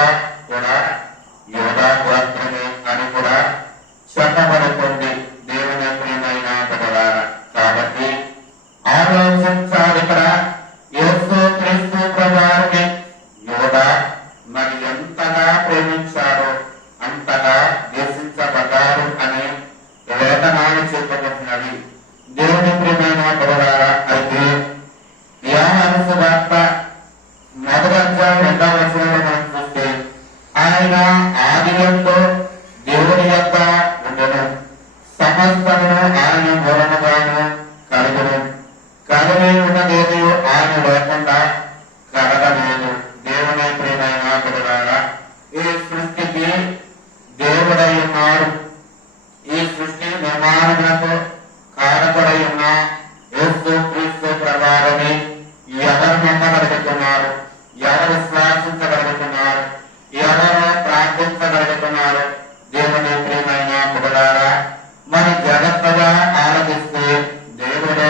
యోధా కూడా యోధా గోత్రమే అని కూడా చెప్పబడుతుంది. దేవుని ప్రియమైన బిడ్డలారా, కాబట్టి ఆలోచించాలి. ఇక్కడ యేసు క్రీస్తు ప్రభువారిని యోధా మరి ఎంతగా ప్రేమించారో అంతగా ద్వేషించబడ్డారు అని లేఖనాలు చెప్పబడుతున్నది. దేవుని ప్రియమైన బిడ్డలారా, అయితే యోహాను సువార్త 1:2 మనం చూస్తే ఆయన ఆదియందు దేవుని యొక్క ఉండెను, సమస్తమును ఆయన మూలముగాను కలుగును, కలిగి ఉన్నదేది ఆయన లేకుండా కలగలేదు. దేవుని ప్రియమైన బిడ్డలారా, ఈ సృష్టికి దేవుడై ఉన్నాడు. ఈ సృష్టి నిర్మాణములకు కారకుడై ఉన్న యేసు క్రీస్తు ప్రభువారిని ఎవరు నమ్మగలుగుతున్నారు? ఎవరు విశ్వాసించగలుగుతున్నారు? ఎవరు ప్రార్థించగలుగుతున్నారు? దేవుని ప్రియమైన బిడ్డలారా, మనం జాగ్రత్తగా ఆలోచిస్తే దేవుడు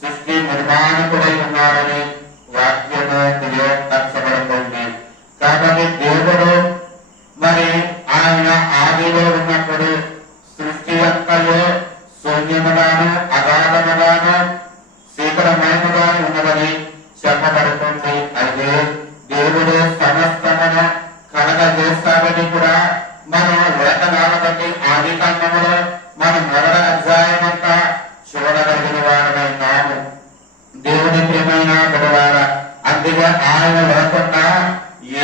సృష్టి నిర్మాణకుడై ఉన్నారని వాక్యము తెలియపరచబడుతుంది. కాబట్టి దేవుడు మరి ఆయన ఆదిలో ఉన్నప్పుడు సృష్టి యొక్కయో శూన్యముగాను అగాధముగాను శీఘ్రమయముగా ఉన్నదని చెప్పబడుతుంది. అయితే దేవుడు సమస్తమును కలగజేస్తాడని కూడా మనం లేఖనాల బట్టి ఆది కాండములో మనం 1వ అధ్యాయమంతా చూడగలిగిన వారమైనాము. దేవుని ప్రియమైన బిడ్డలారా, అందుకే ఆయన లేకుండా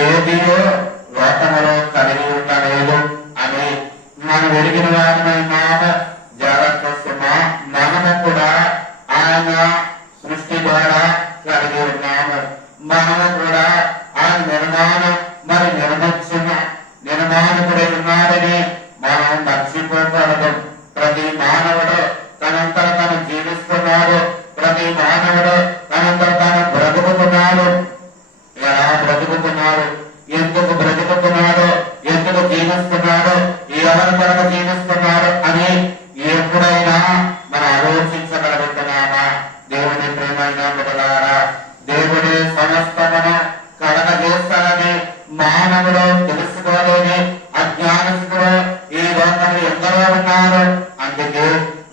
ఏదియో లోకములో కలిగి ఉండలేదు అని మనం ఎరిగిన వారమైనాము. జాగ్రత్త, మనము కూడా ఆయన సృష్టి ద్వారా కలిగి ఉన్నాము. మనము కూడా ఆ నిర్మాణకుడై ఉన్నాడని మనం మర్చిపోకూడదు. ప్రతి మానవుడు తనంతట తను జీవిస్తున్నాడు. ప్రతి మానవుడు తనంతట తాను బ్రతుకుతున్నాడు. ఎలా బ్రతుకుతున్నాడు? ఎందుకు బ్రతుకుతున్నాడు? ఎందుకు జీవిస్తున్నాడు? ఎవరి కొరకు జీవిస్తున్నాడు అని ఎప్పుడైనా మనం ఆలోచించగలుగుతున్నామా? దేవుని ప్రియమైన బిడ్డలారా, దేవుడే సమస్తమును కలగజేస్తాడని మానవుడు తెలుసుకోలేని అజ్ఞానస్తుడు ఈ లోకంలో ఎందరో ఉన్నారు. అందుకే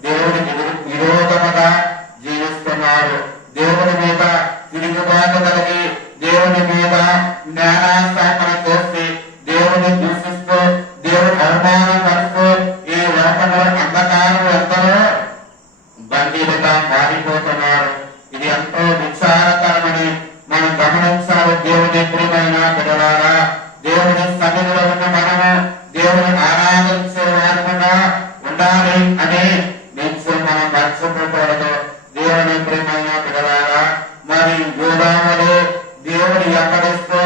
దేవుడికి విరోధముగా జీవిస్తున్నారు. దేవుని మీద తిరుగుబాటు కలిగి దేవుని మీద జ్ఞానాస్థాపన చేసి దేవుని దూషిస్తూ దేవుని అవమానం పరుస్తూ ఈ లోకంలో అంధకారం ఎందరో బందీలుగా మారిపోతున్నారు. ఇది ఎంతో విచారకరమని మనం గమనించాలి. దేవుని ప్రియమైన బిడ్డలారా, దేవుని సన్నిధిలో ఉన్న మనము దేవుని ఆరాధించే వారిగా ఉండాలి అని నిత్యం మనం మర్చిపోకూడదు. దేవుని ప్రియమైన బిడ్డలారా, మరి యోధావలే దేవుడు ఎక్కడిస్తూ,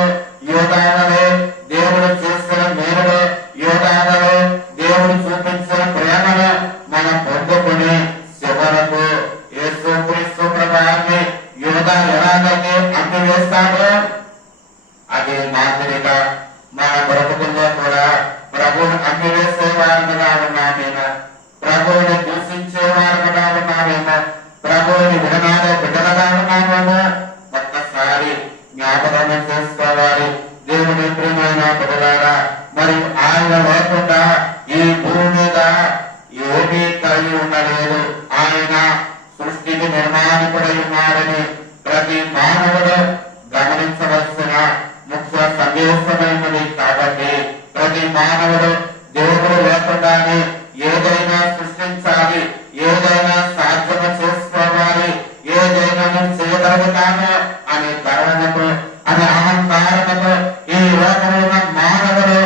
యోధావలే దేవుడు చేసిన మేలుడు, యోధావలే దేవుడు చూపించిన ప్రేమను మనం పొందుకుని చివరకు యేసు క్రీస్తు ప్రభువారిని యోధా ఎలాగైతే అంటివేస్తాడో అదే మాదిరిగా మన బ్రతుకుల్లో కూడా ప్రభువుని అంటివేసే వారిగా ఉన్నామేమో, ప్రభువుని దూషించే వారిగా ఉన్నామేమో, ప్రభువుని విధానాలు బిడ్డలుగా ఉన్నామేమో ఒక్కసారి జ్ఞాపకం చేసుకోవాలి. దేవుని ప్రియమైన బిడ్డలారా, మరి ఆయన లేకుండా ఈ భూమి మీద ఏమీ కలిగి ఉండలేదు. ఆయన సృష్టికి నిర్మాణకుడై ఉన్నాడని ప్రతి మానవుడు గమనించవలసిన ముఖ్య సందేశమైనది. కాబట్టి ప్రతి మానవుడు దేవుడు లేకుండానే ఏదైనా సృష్టించాలి, ఏదైనా సాధ్యము చేసుకోవాలి, ఏదైనా చేయగలుగుతాను అనే గర్వముతో, అనే అహంకారముతో ఈ లోకంలో మానవుడు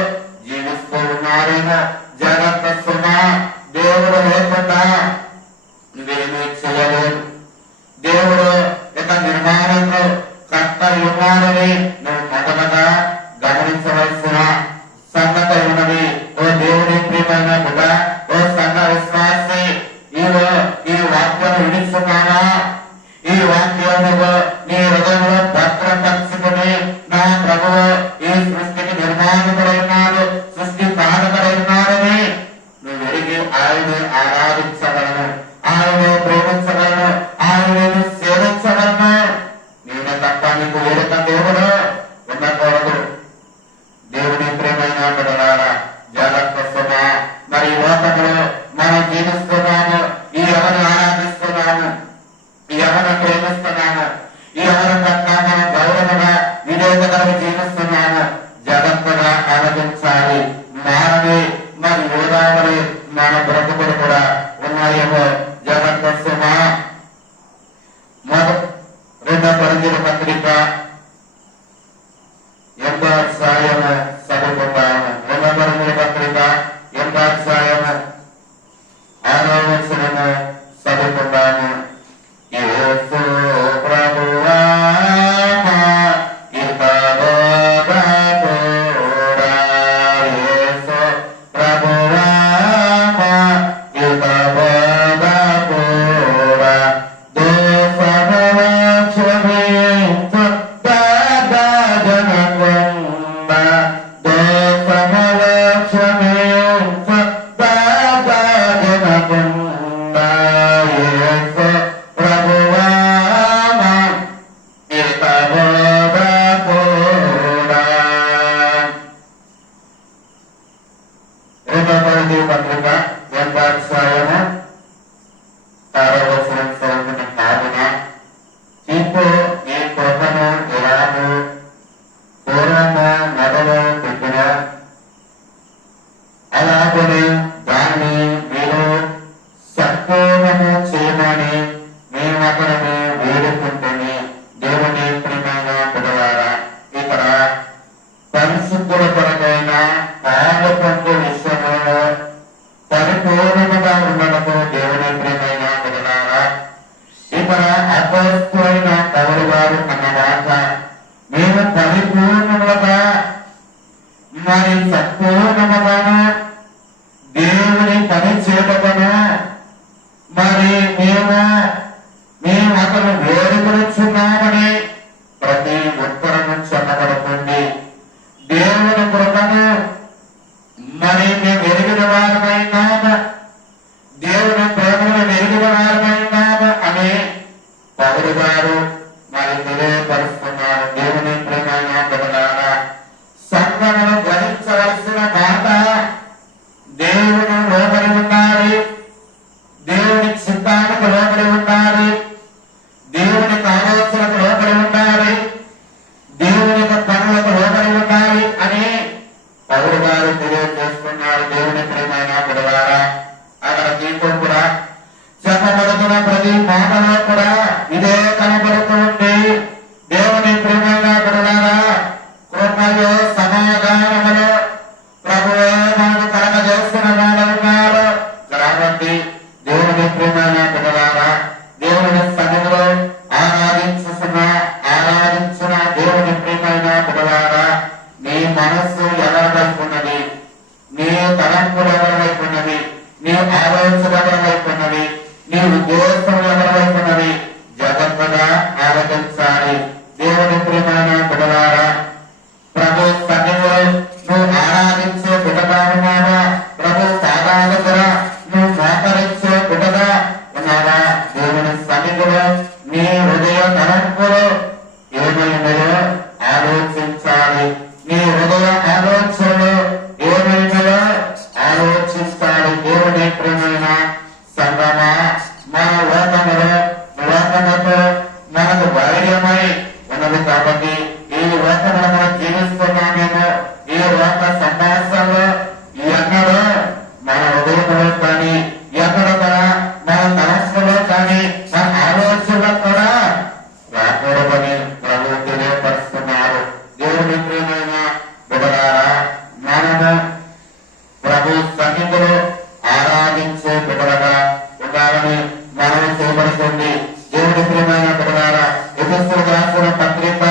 జీవిస్తూ ఉన్నారేమో. జగత్ సుమా, దేవుడు లేకుండా నువ్వేమీ చేయలేదు. దేవుడు ఇక నిర్మాణంలో కర్త ఉన్నాడని నువ్వు మొదటగా గమనించవలసిన సంగతి ఉన్నది. ఓ దేవుని ప్రియమైన బిడ్డ, ఓ సంఘ విశ్వాసి, ఈ వాక్యం వినిస్తున్నావా? ఈ వాక్యములో నీ హృదయంలో భద్రపరుచుకుని, నా ప్రభువు ఈ సృష్టికి నిర్మాణకుడైనాడు, సృష్టి కారకుడైనాడని నువ్వు ఎరిగి ఆయనే ఆరాధించగలను, ఆయనే ప్రేమించగలను, ఆయనను సేవించగలను. నేను తప్ప నీకు వేరొక దేవుడు ఉండకూడదు. సంపూర్ణముగా దేవుని పని చేపటను మరి మేము అతను వేడుకొనుచున్నామని ప్రతి ఉత్తరము చెప్పబడుతుంది. దేవుని కృపను మరి మేము ఎరిగిన వారమైనాము, దేవుని ప్రేమను ఎరిగిన వారమైనాము అని పౌలు గారు మరి తెలియపరుస్తున్నారు. దేవుని ప్రేమైన బిడ్డలారా, సంఘమును గ్రహించవలసిన మాట దేవుని లోబడి ఉండాలి, దేవుని చిత్తానికి లోబడి ఉండాలి, దేవుని ఆలోచనకు లోబడి ఉండాలి, దేవుని పనులకు లోబడి ఉండాలి అని పౌలు గారు తెలియజేస్తున్నారు. దేవుని ప్రేమైన బిడ్డలారా, అక్కడ దీంతో కూడా చెప్పబడుతున్న ప్రతి మాటలో కూడా ఇదే కనబడుతూ ఉంది. దేవుని ప్రేమైన బిడ్డలారా, కృపలో సమాధానములో ప్రభువే మనకు కలగజేస్తున్న వాడు ఉన్నారు. కాబట్టి దేవుని ప్రేమైన బిడ్డలారా, దేవుని సన్నిధిలో ఆరాధించిన దేవుని ప్రేమైన బిడ్డలారా, నీ మనస్సు ఎవరి వైపు ఉన్నది, నీ తలంపులు ఎవరి వైపు ఉన్నది, నీ ఆలోచన ఎవరి వైపు ఉన్నది, నీ ఉద్దేశం ఎవరి వైపు ఉన్నది, జాగ్రత్తగా ఆలోచించాలి. దేవుని ప్రేమైన బిడ్డలారా, ప్రభు సన్నిధిలో నువ్వు ఆరాధించే బిడ్డగా ఉన్నావా? ప్రభు సాధారణ నువ్వు సహకరించే బిడ్డగా ఉన్నావా? దేవుని సన్నిధిలో నీ హృదయ తలంపులు ఏమైనాయో ఆలోచించాలి. నీ హృదయ ఆలోచనలు ఏమైనాయో ఆలోచించాలి. దేవుని ప్రేమైన సంగమా, మన లోకముతో మనకు వైర్యమై ఉన్నది కాబట్టి ఈ లోకములో మనం జీవిస్తున్నామేమో, ఈ లోక సంభాషణలో ఎన్నడూ మన హృదయంలో కానీ ఎక్కడ కూడా మన మనస్సులో కానీ మన ఆలోచనలో కూడా రాకూడదని ప్రభు తెలియపరుస్తున్నారు. దేవుని ప్రియమైన బిడ్డలారా, మనము ప్రభు సన్నిధిలో ఆరాధించే బిడ్డలుగా ఉండాలని మనం చేయబడుతుంది. దేవుని ప్రియమైన బిడ్డలారా, ఎఫెసీయులకు రాసిన పత్రిక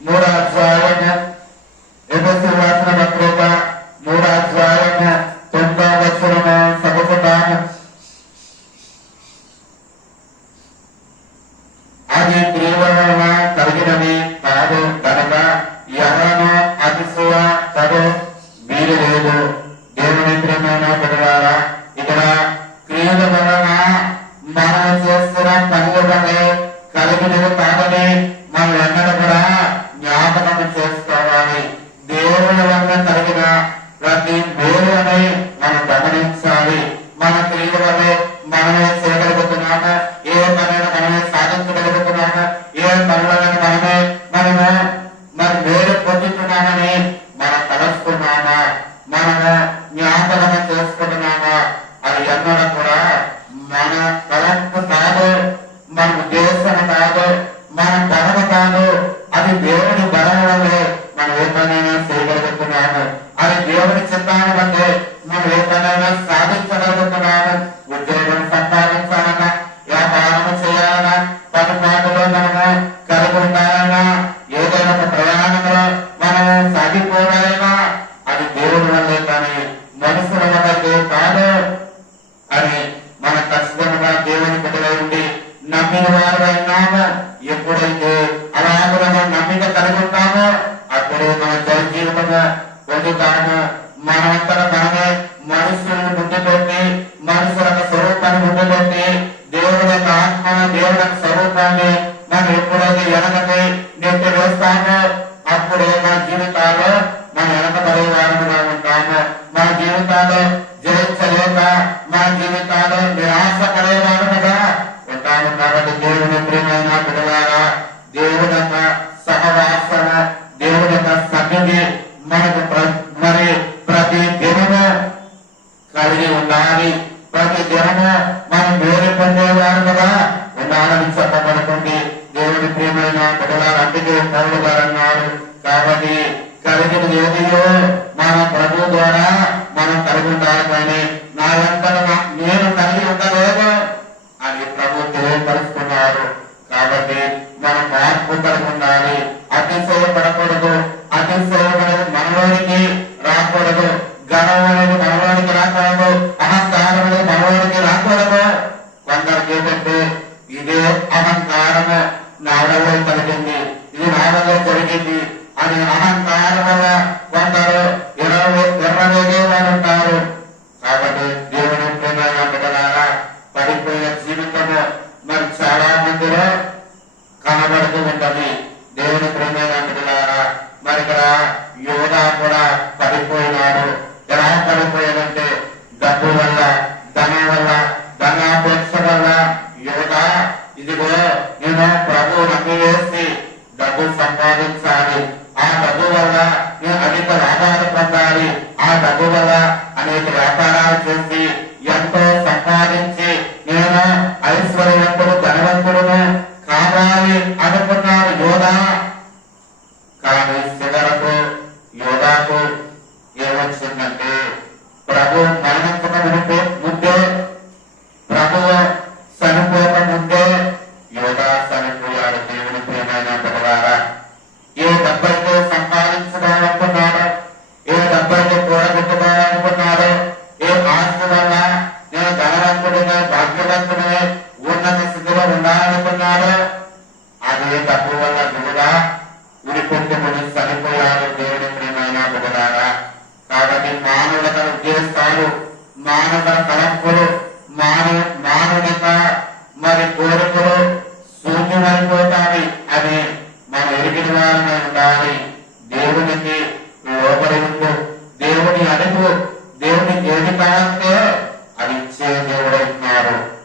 3వ అధ్యాయము, ఎఫెసీయులకు రాసిన పత్రిక 3వ అధ్యాయము 9వ వచనము చదువుకుందాము. అది క్రియల వలన కలిగినది కాదు కనుక ఎవరను అతిశయపడు వీలు లేదు. దేవుని ప్రియమైన బిడ్డలారా, ఇక్కడ క్రియల వలన మనం చేస్తున్న పనుల వలన కలిగినది కాదని మనం ఎన్నడూ కూడా జ్ఞాపకం చేసుకోవాలి. దేవుని వలన కలిగిన ప్రతి మేలుని మనం గమనించాలి. మన క్రియల వల్ల మనమే చేయగలుగుతున్నాము, ఏ పనులను మనమే సాధించగలుగుతున్నాము, ఏ పనులను మనము మరి మేలు పొందుతున్నామని మనం తలుస్తున్నామా, మనము జ్ఞాపకం చేసుకుంటున్నామా? అది ఎన్నడూ కూడా మన తలంపు కాదు, మన ఉద్దేశం కాదు, మన బలమ కాదు. అది దేవుని బలం వల్లే మనం ఏ పనైనా చేయగలుగుతున్నాము. అది దేవుని చిత్తాన్ని బట్టే మనం ఏ పనైనా సాధించగలుగుతున్నాము. ఉద్యోగం సంపాదించాలన్నా, వ్యాపారం చేయాలన్నా, పనిపాటులో మనము కలిగి ఉండాలన్నా, ఏదైనా ఒక ప్రయాణంలో మనము సాగిపోవాలన్నా అది దేవుని వల్లే కానీ మనుషుల వల్లే కాదు అని మనం ఖచ్చితంగా దేవుని బిడ్డలై ఉండి నమ్మిన వారైనామో, ఎప్పుడైతే అలాగే మనం నమ్మిక కలిగి ఉంటామో అప్పుడు మన జీవితము పొందుతాము. మనమంతా మనమే మనుషులను ముందు పెట్టి, మనుషుల స్వరూపాన్ని ముందు పెట్టి, దేవుని యొక్క ఆత్మను, దేవుని యొక్క స్వరూపాన్ని మనం ఎప్పుడైతే వెనకటి నెట్టి వేస్తామో అప్పుడు మన జీవితాల్లో మనం వెనకబడే వారముగా ఉంటాము. మన జీవితాల్లో జయించలేక, మన జీవితాల్లో నిరాశ పడే వారముగా ఉంటాము. కాబట్టి దేవుని ప్రియమైన బిడ్డలారా, దేవుని యొక్క సహవాసన, దేవుని యొక్క సన్నిధి మనకు మరి ప్రతి దినము కలిగి ఉండాలి. ప్రతి దినము మనం మేలు పొందేవారుగా ఉండాలని చెప్పబడుతుంది. దేవుని ప్రియమైన బిడ్డలారా, అందుకే పౌలు గారు అన్నారు, కాబట్టి కలిగిన ఏదియో మన ప్రభు ద్వారా మనం కలిగి ఉండాలి కానీ నా ఎంతగా నేను కలిగి ఉండలేదు అని ప్రభు తెలియపరుస్తున్నారు. కాబట్టి మనం మార్పు కలిగి ఉండాలి, అతిశయపడకూడదు. అతిశయపడదు మనలోనికి కూడా పడిపోయినాడు. ఎలా పడిపోయాడంటే డబ్బు వల్ల, ధనం వల్ల, ధనాపేక్ష వల్ల. యోగా ఇదిగో నేను ప్రభు నమ్మి వేసి డబ్బు సంపాదించాలి, ఆ డబ్బు వల్ల నేను అనేక లాభాలు పొందాలి, ఆ డబ్బు వల్ల అనేక వ్యాపారాలు చేసి ఎంతో సంపాదించి నేను ఐశ్వర్యవంతుడు ధనవంతుడును కావాలి అనుకున్నాడు యోగా. కానీ చివరకు యోగాకు ఏమొచ్చిందంటే ప్రభు మరణించక ముందే, ప్రభు చనిపోక ముందే యోగా చనిపోయాడు. దేవుని ప్రియమైన బిడ్డలారా, ఏ డబ్బైతే సంపాదించుకోవాలనుకున్నాడో, ఏ డబ్బైతే కూడబెట్టుకోవాలనుకున్నాడో, ఏ ఆస్తి వల్ల నేను ధనవంతుడినే, భాగ్యవంతుడినే, ఉన్నత స్థితిలో ఉండాలనుకున్నాడో అదే డబ్బు వల్ల దిగుగా ఉడిపెట్టుకుని చనిపోయాడు. దేవుని ప్రియమైన బిడ్డలారా, కాబట్టి మానవుల ఉద్దేశాలు, మానవ తలంపులు, మానవునిక మరి కోరికలు శూన్యమైపోతాయి. అని మనం ఎరిగిన వారిని ఉండాలి. దేవునికి లోబడి ఉండు, దేవుని అడుగు, దేవుని ఏది కావాలంటే అది ఇచ్చే దేవుడైతున్నారు.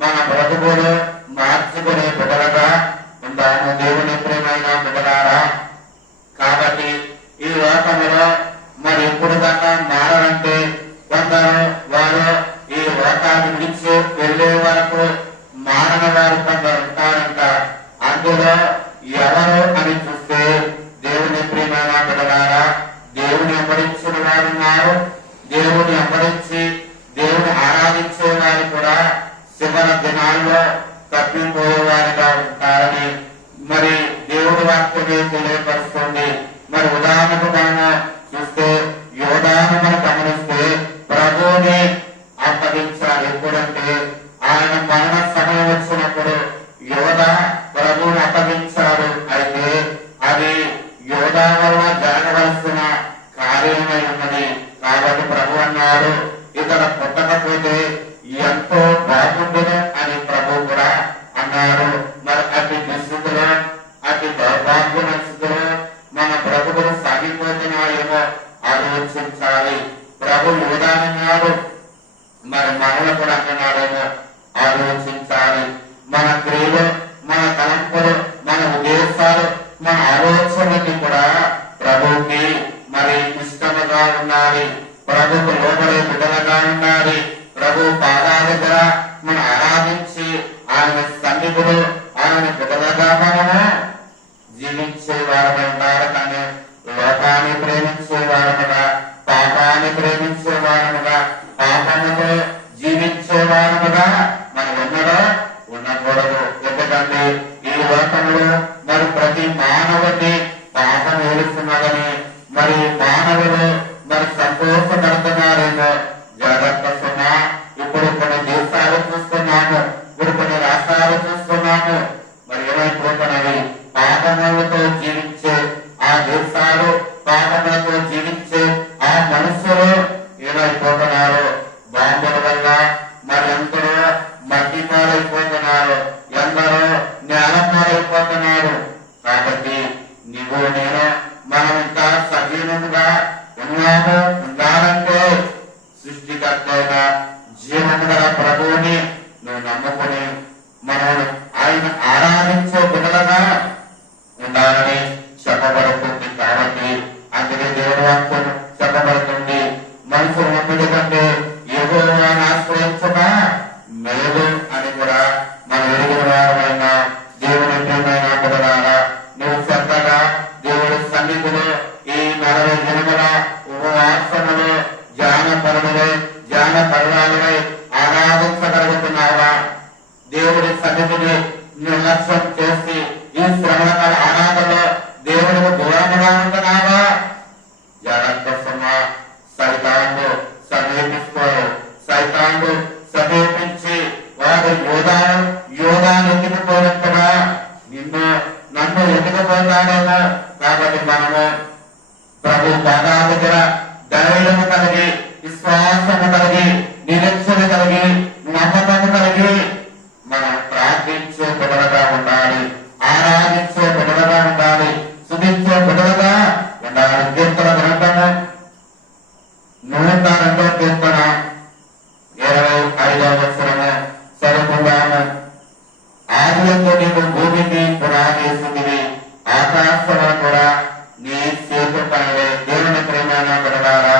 మన బ్రతుకులు మార్చుకునే బిడ్డలుగా ఉందాము. దేవుని ప్రియమైన బిడ్డలారా, బిడ్డలారా. కాబట్టి ఈ లోకములో మరి ఎప్పుడు దాకా మారాలంటే కొందరు వారు ఈ లోకాన్ని విడిచి వెళ్లే వరకు మారని వారు కొందరు ఉంటారంట. అందులో ఎవరు అని చూస్తే దేవుని ప్రియమైన బిడ్డలారా, దేవుని వెంబడించిన వారు ఉన్నారు. దేవుని వెంబడించి దేవుని ఆరాధించే వారు కూడా చివరి దినాల్లో తప్పిపోయేవారిగా ఉంటారని మరి దేవుడి వాక్యమే తెలియపరుస్తుంది. మరి ఉదాహరణకు మనం చూస్తే యోధాను మనం గమనిస్తే ప్రభువుని అప్పగించాలి. ఎప్పుడంటే ఆయన మరణ సమయం వచ్చినప్పుడు యోధ ప్రభువుని అప్పగించాడు. అయితే అది యోధా వల్ల జరగవలసిన కార్యమై ఉన్నది. కాబట్టి ప్రభు అన్నాడు, ఇక్కడ పుట్టకపోతే ఎంతో బాగుండును అని ప్రభు కూడా అన్నారు. మరి అతి దుస్థితిలో అతి దౌర్భాగ్యమైన స్థితిలో మన బ్రతుకులు సాగిపోతున్నాయేమో ఆలోచించాలి. ప్రభు యోధానన్నాడు, మరి మనల్ని కూడా అంటున్నాడేమో ఆలోచించాలి. మన క్రియలు, మన తలంపులు, మన ఉద్దేశాలు, మన ఆలోచనలకి కూడా ప్రభుకి మరి ఇష్టముగా ఉండాలి. ప్రభుకు లోబడే బిడ్డలుగా ఉండాలి. ప్రభు పాదాల దగ్గర మనం ఆరాధించి ఆయన సన్నిధిలో ఆయన బిడ్డలుగా మనము జీవించే వారుగా ఉండాలి. కానీ లోకాన్ని ప్రేమించే వారముగా, పాపాన్ని ప్రేమించే వారముగా, పాపముతో జీవించే వారముగా మనం ఉండకూడదు. ఎందుకంటే ఈ లోకంలో మరి ప్రతి మానవుడిని పాపం ఏలుస్తున్నదని మరి మానవులు మరి సంతోషపడుతున్నారేమో. జాగ్రత్త సుమా. ఇప్పుడు కొన్ని దేశాలు చూస్తున్నాము, ఇప్పుడు కొన్ని రాష్ట్రాలు చూస్తున్నాము. మరి ఏమైపోతున్నవి? పాపములతో జీవించే ఆ దేశాలు, పాపములతో జీవించే ఆ మనుషులు ఏమైపోతున్నారు? బాంబుల వల్ల మరి ఎందరో మట్టి పాలైపోతున్నారు, ఎందరో నేల పాలైపోతున్నారు. కాబట్టి నీవు నేను మనం ఇంకా సజీవముగా ఉన్నాము. ఉండాలంటే సృష్టికర్త జీవము గల ప్రభువుని నువ్వు నమ్ముకుని మనం ఆయన ఆరాధించే బిడ్డలుగా ఉండాలని చెప్పబడుతుంది. కాబట్టి అందుకే దేవుని వాక్యం చెప్పబడుతుంది, మనుషులు నమ్మిడి కంటే యెహోవాను ఆశ్రయించక మేలు అని కూడా మనం ఎరిగిన వారమైన దేవుని ప్రియమైన బిడ్డలారా, నువ్వు శ్రద్ధగా దేవుడి సన్నిధిలో ఈ 40 దినముల ఉపవాసములో ధ్యాన పర్వాలపై ఆరాధించగలుగుతున్నావా? దేవుడి సన్నిధిని నిర్లక్ష్యం చేసి ఈ శ్రవణ ఆరాధనలో దేవుడికి దూరముగా ఉంటున్నావా? జాగ్రత్త సుమా. సైతాను సమీపిస్తారు. సైతాను సమీపించి వాడు యోధాను ఎత్తుకుపోయినట్టుగా నన్ను ఎత్తుకుపోతాడేమో. కాబట్టి మనము ప్రభు పాదాల దగ్గర ధైర్యము కలిగి, విశ్వాసము కలిగి, నిరీక్షణ కలిగి, నమ్మకము కలిగి మనం ప్రార్థించే బిడ్డలుగా ఉండాలి, ఆరాధించే బిడ్డలుగా ఉండాలి, స్తుతించే బిడ్డలుగా ఉండాలి. కీర్తన గ్రంథము 102వ కీర్తన 25వ వచనము చదువుకుందాము. ఆదియందు నీవు భూమికి పునాదేసితివి, ఆకాశమును కూడా నీ చేతు పనివే. దేవుని ప్రియమైన బిడ్డలారా,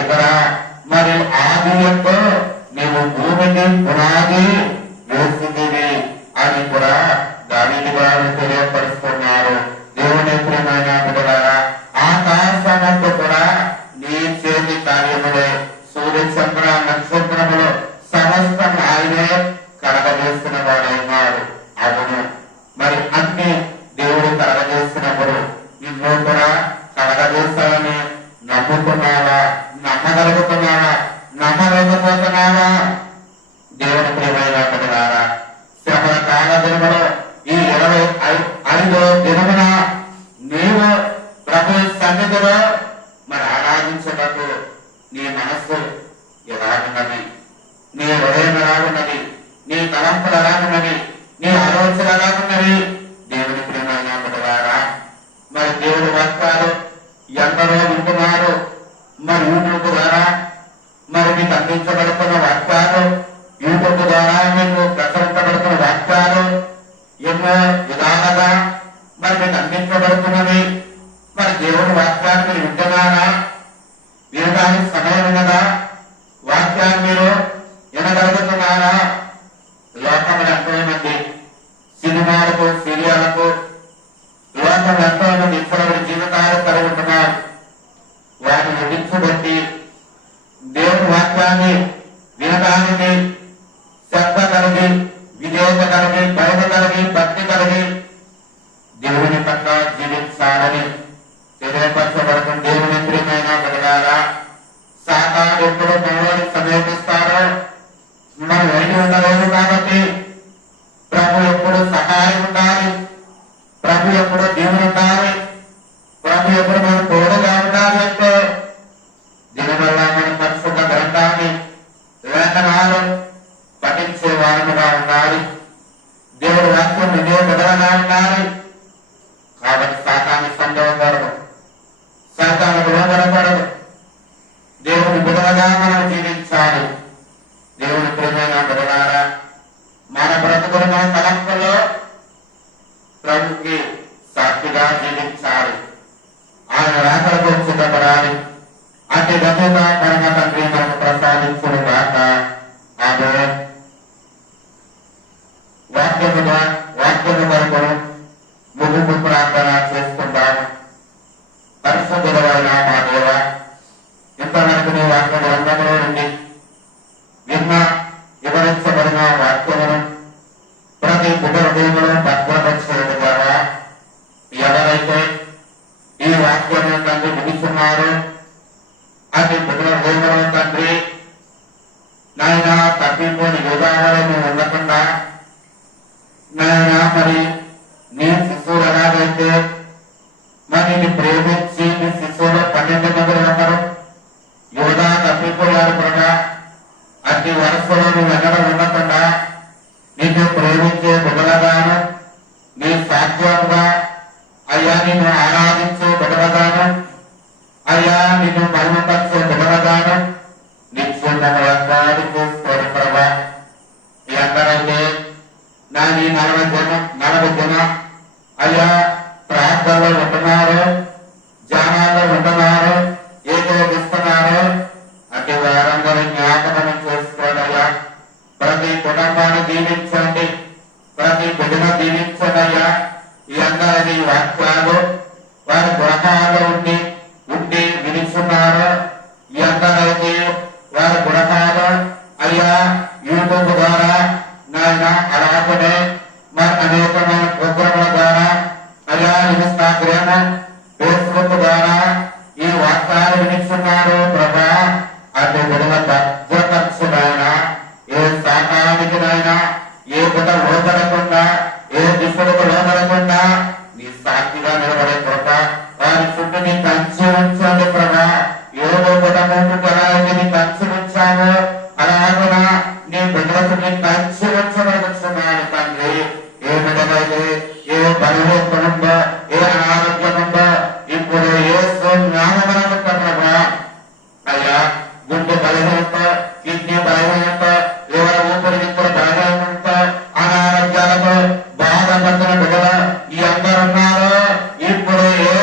ఇక్కడ మరి ఆదియందు నీవు భూమికి పునాది వేసితివి అని కూడా దావీదు గారు తెలియపరుస్తున్నారు. దేవుని ప్రియమైన బిడ్డలారా, ఆకాశమంతా కూడా నీ చేతి కార్యములే. సూర్య చంద్ర నక్షత్రములు సమస్తం ఆయనే కలగజేసిన వాడైనాడు. అవును, మరి అన్ని దేవుడు కలగజేసినప్పుడు నిన్ను కూడా కలగజేస్తానని నమ్ముతున్నావా? నమ్మగలుగుతున్నావా? నమ్మలేకపోతున్నావా? దేవుని ప్రియమైన బిడ్డలారా, శ్రమల కాల దినములో ఈ 25వ దినమున నీవు ప్రభు సన్నిధిలో మరి ఆరాధించటకు నీ మనస్సు ఎలాగున్నది? నీ హృదయం ఎలాగున్నది? నీ తలంపులు ఎలాగున్నది? నీ ఆలోచన ఎలాగున్నది? దేవుని ప్రియమైన బిడ్డలారా, మరి దేవుడి వాక్యాలు ఎందరో వింటున్నారు. మరి యూట్యూబ్ ద్వారా మరి మీకు అందించబడుతున్న వాక్యాలు, యూట్యూబ్ ద్వారా మీకు ప్రసరించబడుతున్న వాక్యాలు ఎన్నో విధాలుగా మరి మీకు అందించబడుతున్న ఉన్నది. మరి దేవుని వాక్యాన్ని మీరు వింటున్నారా? వినడానికి సమయం ఉన్నదా? వాక్యాన్ని మీరు వినగలుగుతున్నారా? లోకంలో ఎంతో మంది సినిమాలకు, సీరియాలకు లోకంలో ఎంతో మంది ఇతరుల జీవితాలు కలుగుతున్నారు. వాటిని విడిచిపెట్టి దేవుని వాక్యాన్ని వినడానికి శ్రద్ధ కలిగి, విధేయత కలిగి, భయం కలిగి, భక్తి కలిగి దేవుని పట్ల జీవించాలని తెలియపరచబడుతున్న దేవుని ప్రియమైన బిడ్డలారా, సాతాను ఎప్పుడు మనల్ని సమీపిస్తారో మనం వైపు ఉండలేదు. కాబట్టి ప్రభు ఎప్పుడు సహాయం ఉండాలి, ప్రభు ఎప్పుడు దేవుడు ఉండాలి, ప్రభు ఎప్పుడు మనం తోడుగా ఉండాలి అంటే దీనివల్ల మనం పరిశుద్ధ గ్రంథాన్ని, లేఖనాలు పఠించే వారముగా ఉండాలి. దేవుడి వాక్యం వినే బిడ్డలుగా ఉండాలి. కాబట్టి సాతాన్ని సందేహపడదు, సాతానికి లోబడకూడదు. దేవుని బిడ్డలుగా మనం జీవించాలి. దేవుని ప్రియమైన బిడ్డలారా, మన బ్రతుకులు, మన తలంపుల్లో ప్రభుకి సాక్షిగా జీవించాలి. ఆయన రాకడకు సిద్ధపడాలి. అట్టి ధన్యత పరమ తండ్రి మనకు ప్రసాదించును గాక. ఆమేన్. వాక్యము కొరకు ముగింపు ప్రార్థన చేసుకుందాము. పరిశుద్ధుడైన మా దేవ, ఇంతవరకు నీ వాక్య గ్రంథంలో నుండి విన్న, వివరించబడిన వాక్యమును ప్రతి బిడ్డ హృదయంలో భద్రపరిచేది ద్వారా ఎవరైతే ఈ వాక్యము తండ్రి వినిస్తున్నారో అతి బిడ్డ హృదయంలో తండ్రి నాయన తప్పిపోని యోగాలను ఉండకుండా నాయన మరి నీ శిశువులు ఎలాగైతే మరి నీ ప్రేమించి నీ శిశువులు 12 మంది ఉన్నారు, యోగా తప్పిపోయారు కూడా అతి వరుసలో నువ్వు ఎక్కడ ఉండకుండా నిన్ను ప్రేమించే బిడ్డలుగాను, నీ సాధ్యముగా అయ్యా నిన్ను ఆరాధించే బిడ్డలుగాను, అయ్యా నిన్ను మహిమపరిచే బిడ్డలుగాను నిశ్చయంగా ఏర్పాటు చేసుకోండి ప్రభా. ఈ అందరైతే నా నీ 40 జన అయ్యా ప్రార్థనలో ఉంటున్నారు, ధ్యానాల్లో ఉంటున్నారు, ఏకీభవిస్తున్నారు. అటు వారందరూ జ్ఞాపకం చేసుకోండి అయ్యా. ప్రతి కుటుంబాన్ని దీవించండి, ప్రతి బిడ్డను దీవించండి అయ్యా. ఈ అందరి వాక్యాలు వారి గృహాల్లో ఉండి వినిస్తున్నారు. ఈ అందరైతే వారి గృహాలు అయ్యా యూట్యూబ్ ద్వారా నాయన అలాగనే మరి అనేకమైన ప్రోగ్రాముల ద్వారా అయ్యా ఇన్స్టాగ్రామ్, ఫేస్బుక్ ద్వారా ఈ వార్తలు వినిస్తున్నారు ప్రభా. అటు విడుదల భద్రపరచునైనా ఏ శాఖానికి నైనా ఏ బిడ్డ లోపడకుండా, ఏ దిశలకు లోపడకుండా నీ సాక్షిగా నిలబడే ప్రభా. వారి చుట్టూ నీ కంచి ఉంచండి ప్రభా. ఏదో కుటుంబంకు ఎలా అయితే నీ కంచి ఉంచామో అలాగనా నీ బిడ్డలకు నీ కంచి ఉంచబడుతున్నాను తండ్రి. ఏ బిడ్డకైతే ఏ బలహీనత ఉందో, ఏ అనారోగ్యం ఉందో ఇప్పుడు ఏ జ్ఞానమనకు ప్రభా. అయ్యా గుండె బలహీనత, కిడ్నీ బలహీనత, లివర్ ఊపిరితిత్తుల బలహీనత, అనారోగ్యాలతో బాధపడుతున్న బిడ్డలు ఈ అందరు ఉన్నారు. ఇప్పుడు ఏ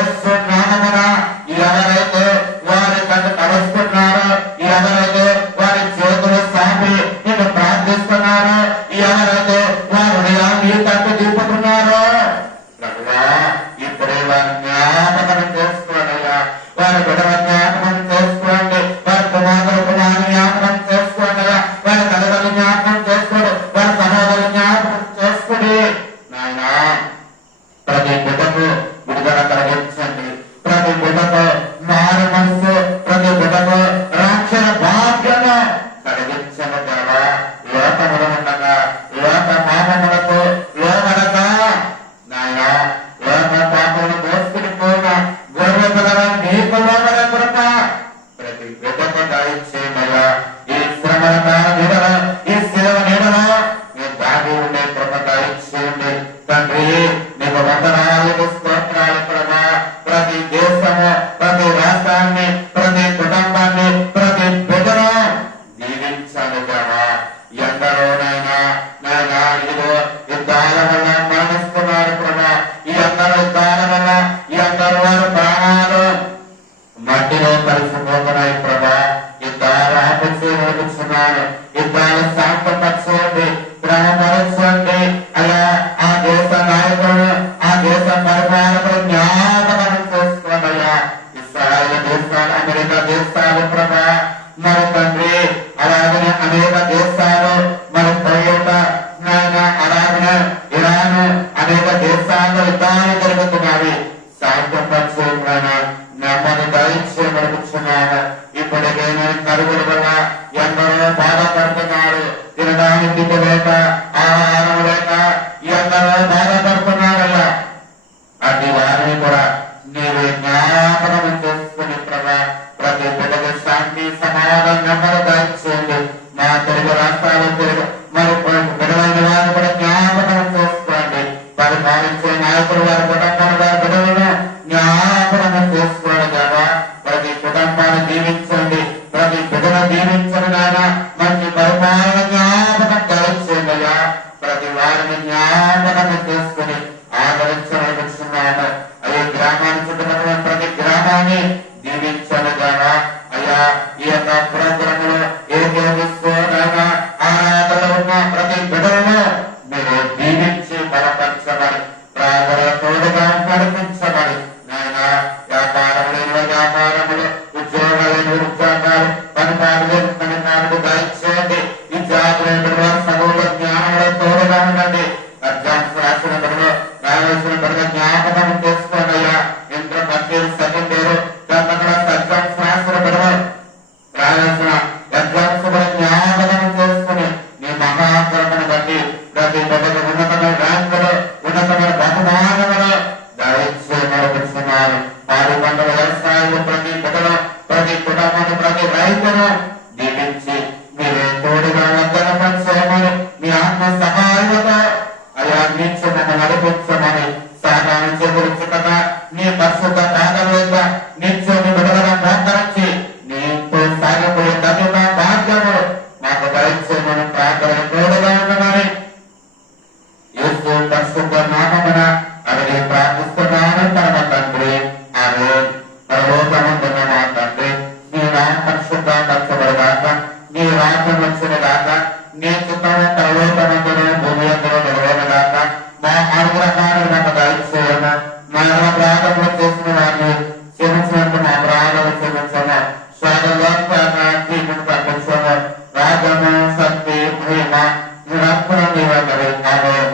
శాంతపరిచేయమని నెమ్మది దయచేయమనుకున్నాను. ఇప్పటికైనా కరువుల వల్ల ఎందరో బాధపడుతున్నారు. తినడానికి లేక, ఆహారం లేక ఎందరో బాధపడుతున్నారయ్యా. అటు వారిని కూడా నీవు జ్ఞాపకం చేసుకుని ప్రభా ప్రతి బిడ్డకు శాంతి సమాధానం నెమ్మది దయచేయండి. మా తెలుగు రాష్ట్రాలు తెలుగు మరి బిడ్డలైన వారిని కూడా జ్ఞాపకం చేసుకోండి. పరిపాలించే నాయకులు వారి కుటుంబాలు వారి బిడ్డలను జ్ఞాపకం చేసుకోండి కదా. ప్రతి కుటుంబాన్ని దీవించండి, ప్రతి బిడ్డను దీవించండి నాయన. మంచి పరిపాలన జ్ఞాపకం దయచేయండి అయ్యా. ప్రతి వారిని జ్ఞాపకం చేసుకుని ఆదరించబడుతున్నాను అయ్యా. గ్రామాన్ని చుట్టుపక్కల ప్రతి గ్రామాన్ని దీవించండి కదా అయ్యా. ఈ యొక్క ప్రోగ్రాములు ఏకీభవిస్తూనైనా ఆరాధనలో ఉన్న ప్రతి బిడ్డలను మీరు దీవించి బలపరచమని, ప్రార్థన తోడుగా నడిపించమని నాయన. వ్యాపారములు వ్యాపారములు, ఉద్యోగాలు ఉద్యోగాలు, పనిపాలు పనిపాలకు దయచేయండి. ఈ జాగ్రత్త సగవుల జ్ఞానంలో తోడుగా ఉండండి. అధ్యాత్మ రాసిన బిడ్డలు రావాల్సిన బిడ్డగా జ్ఞాపకం చేసుకోండి అయ్యా. ఇంద్ర పట్టేరు సెకండ్ ఇయర్ అధ్యాత్మ రాసిన బిడ్డలు రావాల్సిన అధ్యాత్మ జ్ఞాపకం చేసుకుని నీ మహాకరణను బట్టి ప్రతి బిడ్డకు ఉన్నతమైన ర్యాంకులు, ఉన్నతమైన బహుమానములు దయచేయమనుకుంటున్నారు. పాడి పంటల వ్యవసాయాలు ప్రతి బిడ్డలు, ప్రతి కుటుంబాన్ని, ప్రతి రైతును దీవించి మీరే తోడుగా వందనపరచమని, మీ ఆత్మ సహాయంతో అయా నీచు మమ్మల్ని నడిపించమని, సాధారణ చేకూర్చుకగా నీ పరిశుద్ధ ప్రాంతంలో నిత్యం బిడ్డలను మోకరించి నీతో సాగిపోయే ధన్యత భాగ్యము మాకు దయచేయమని ప్రార్థన తోడుగా ఉండమని యేసు పరిశుద్ధ నామమున అడిగి ప్రార్థిస్తున్నాను పరమ తండ్రి. ఆమేన్. పరలోకమందున్న మా తండ్రి, నీ నామం పరిశుద్ధపరచబడుగాక, నీ రాజ్యం వచ్చునుగాక, నీ చిత్తము పరలోకమందును భూమి యందును నెరవేరుగాక. మా అనుగ్రహాన్ని మాకు దయచేయము. మా అపరాధములు చేసిన వారిని క్షమించినట్టు మా అపరాధములు క్షమించము. స్వాగతం తప్పించము. రాజము శక్తి మహిమ నిరంతరం నీవే. ఆమేన్.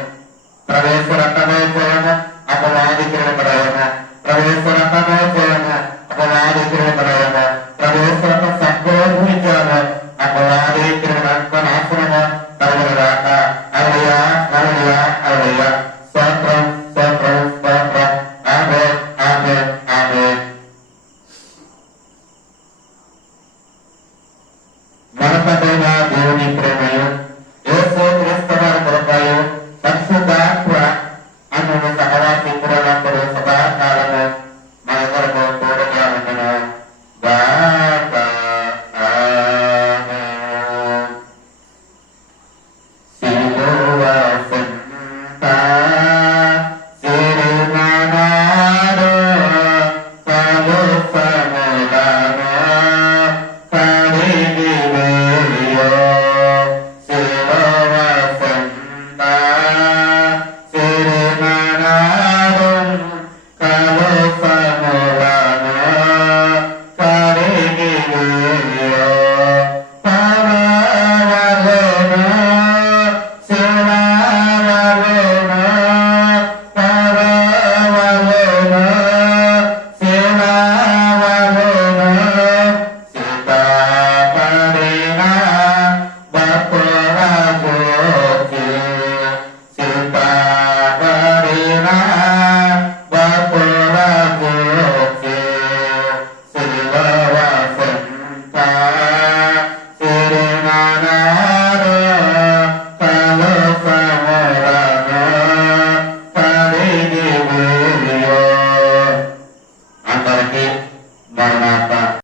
ప్రవేశరత్నమే చేయము, అపవాదికి పడయము. ప్రవేశరత్నమే చేయము, అపవాదికి పడయము. ప్రవేశరత్న సంపూర్ణించము, అపవాదికి నాశనము కలుగునుగాక. హల్లెలూయా, హల్లెలూయా, హల్లెలూయా. స్తోత్రం, స్తోత్రం, స్తోత్రం. ఆమేన్, ఆమేన్, ఆమేన్.